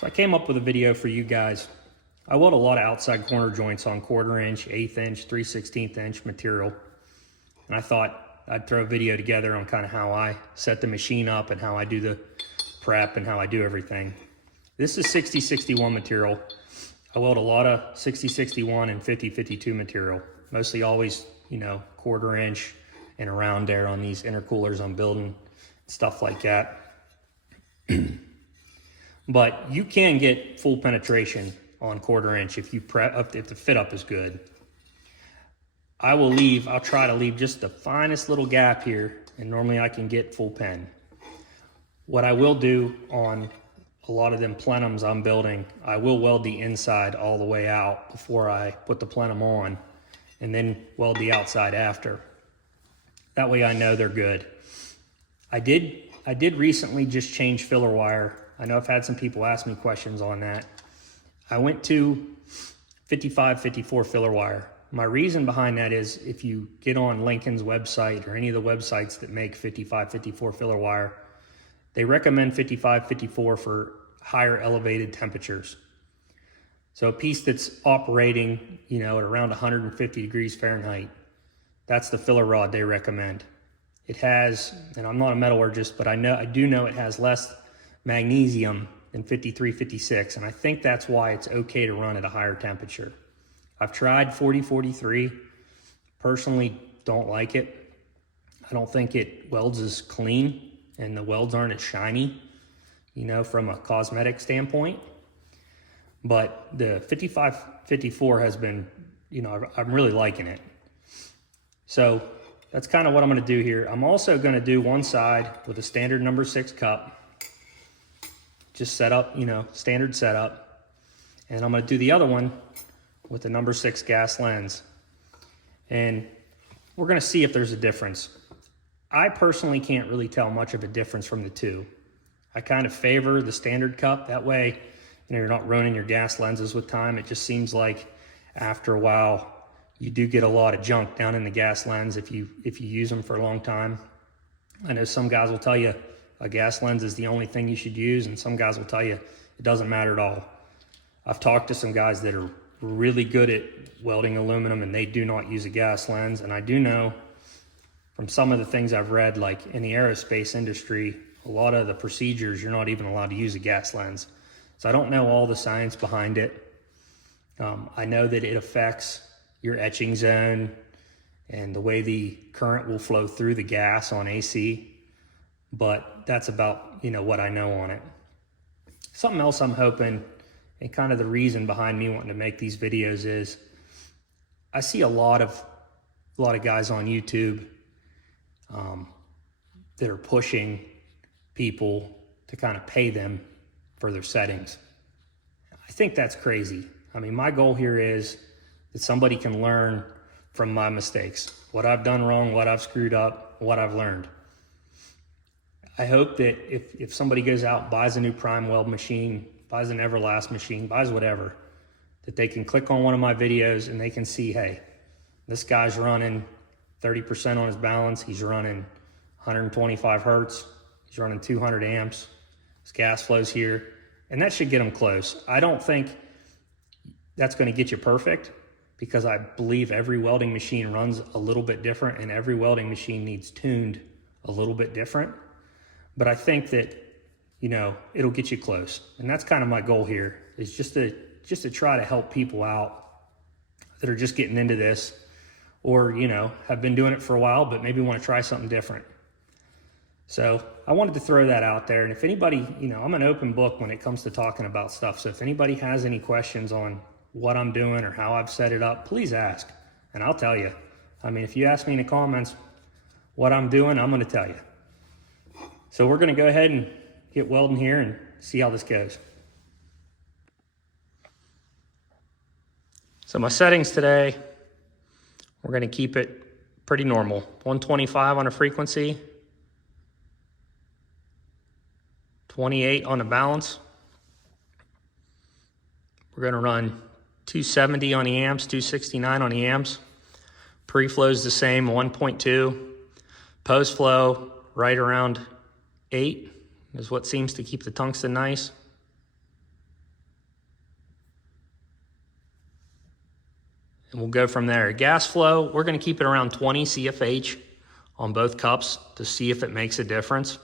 So I came up with a video for you guys. I weld a lot of outside corner joints on 1/4 inch, 1/8 inch, 3/16 inch material. And I thought I'd throw a video together on kind of how I set the machine up and how I do the prep and how I do everything. This is 6061 material. I weld a lot of 6061 and 5052 material. Mostly always, 1/4 inch and around there on these intercoolers I'm building, stuff like that. But you can get full penetration on 1/4 inch if you prep, if the fit up is good. I'll try to leave just the finest little gap here, and normally I can get full pen. What I will do on a lot of them plenums I'm building, I will weld the inside all the way out before I put the plenum on, and then weld the outside after. That way I know they're good. I did recently just change filler wire. I know I've had some people ask me questions on that. I went to 55-54 filler wire. My reason behind that is if you get on Lincoln's website or any of the websites that make 55-54 filler wire, they recommend 55-54 for higher elevated temperatures. So a piece that's operating, at around 150 degrees Fahrenheit, that's the filler rod they recommend. It has, and I'm not a metallurgist, but I do know it has less magnesium than 53-56, and I think that's why it's okay to run at a higher temperature. I've tried 40-43, personally don't like it. I don't think it welds as clean, and the welds aren't as shiny, from a cosmetic standpoint. But the 55-54 has been, I'm really liking it. So that's kind of what I'm gonna do here. I'm also gonna do one side with a standard number 6 cup. Just set up, standard setup. And I'm gonna do the other one with the number 6 gas lens. And we're gonna see if there's a difference. I personally can't really tell much of a difference from the two. I kind of favor the standard cup. That way, you're not ruining your gas lenses with time. It just seems like after a while, you do get a lot of junk down in the gas lens if you use them for a long time. I know some guys will tell you a gas lens is the only thing you should use, and some guys will tell you it doesn't matter at all. I've talked to some guys that are really good at welding aluminum and they do not use a gas lens. And I do know from some of the things I've read, like in the aerospace industry, a lot of the procedures, you're not even allowed to use a gas lens. So I don't know all the science behind it. I know that it affects your etching zone and the way the current will flow through the gas on AC, but that's about, what I know on it. Something else I'm hoping, and kind of the reason behind me wanting to make these videos, is I see a lot of guys on YouTube that are pushing people to kind of pay them for their settings. I think that's crazy. I mean, my goal here is that somebody can learn from my mistakes, what I've done wrong, what I've screwed up, what I've learned. I hope that if somebody goes out, buys a new prime weld machine, buys an Everlast machine, buys whatever, that they can click on one of my videos and they can see, hey, this guy's running 30% on his balance, he's running 125 hertz, he's running 200 amps, his gas flows here, and that should get him close. I don't think that's gonna get you perfect, because I believe every welding machine runs a little bit different and every welding machine needs tuned a little bit different. But I think that, it'll get you close. And that's kind of my goal here, is just to try to help people out that are just getting into this, or, have been doing it for a while, but maybe want to try something different. So I wanted to throw that out there. And if anybody, I'm an open book when it comes to talking about stuff. So if anybody has any questions on what I'm doing or how I've set it up, please ask, and I'll tell you. I mean, if you ask me in the comments what I'm doing, I'm going to tell you. So we're going to go ahead and get welding here and see how this goes. So my settings today, we're going to keep it pretty normal. 125 on a frequency, 28 on the balance. We're going to run 270 on the amps, 269 on the amps. Pre-flow's the same, 1.2. Post-flow right around 8 is what seems to keep the tungsten nice. and we'll go from there. Gas flow, we're gonna keep it around 20 CFH on both cups to see if it makes a difference.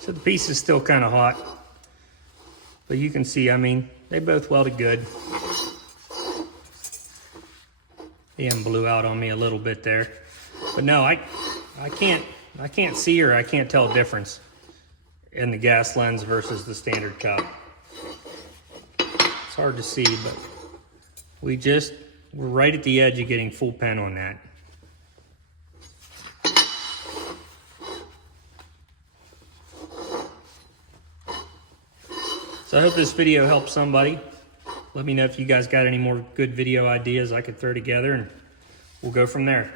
So the piece is still kind of hot, but you can see, I mean, they both welded good. The end blew out on me a little bit there, but no, I can't see or I can't tell a difference in the gas lens versus the standard cup. It's hard to see, but we're right at the edge of getting full pen on that. So I hope this video helps somebody. Let me know if you guys got any more good video ideas I could throw together, and we'll go from there.